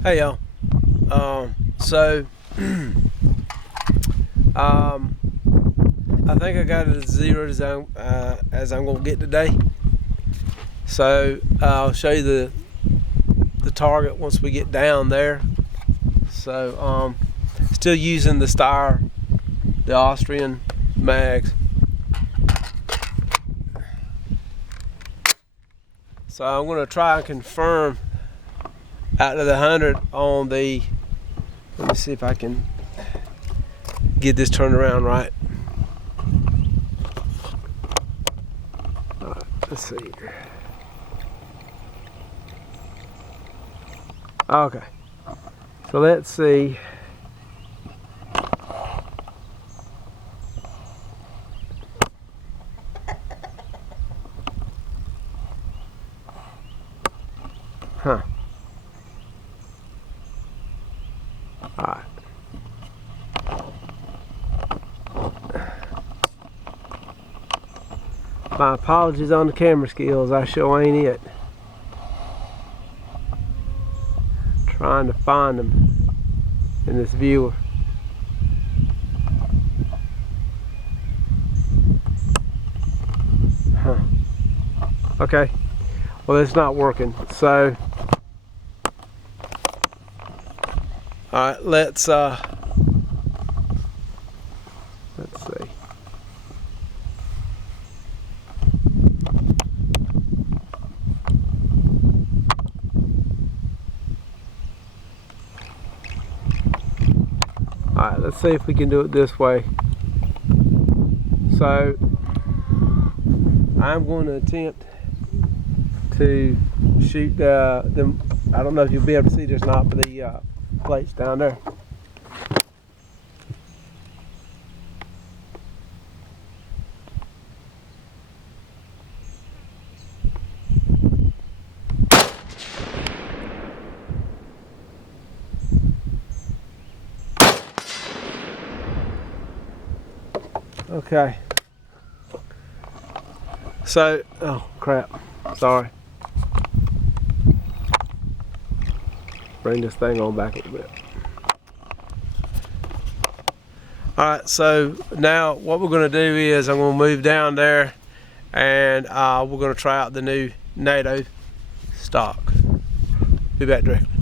Hey y'all. So I think I got it as zero as I'm gonna get today. So I'll show you the target once we get down there. So still using the Steyr, the Austrian mags. So I'm gonna try and confirm out of the 100 on the. Let me see if I can get this turned around right. All right, let's see here. Okay, so let's see. Huh. All right. My apologies on the camera skills. I sure ain't it. Trying to find them in this viewer. Huh. Okay. Well, it's not working. So, all right. Let's see. Alright, let's see if we can do it this way. So, I'm going to attempt to shoot them. I don't know if you'll be able to see this or not, but the plates down there. Okay. So, oh crap, sorry. Bring this thing on back a little bit. Alright, so now what we're going to do is I'm going to move down there and we're going to try out the new NATO stock. Be back directly.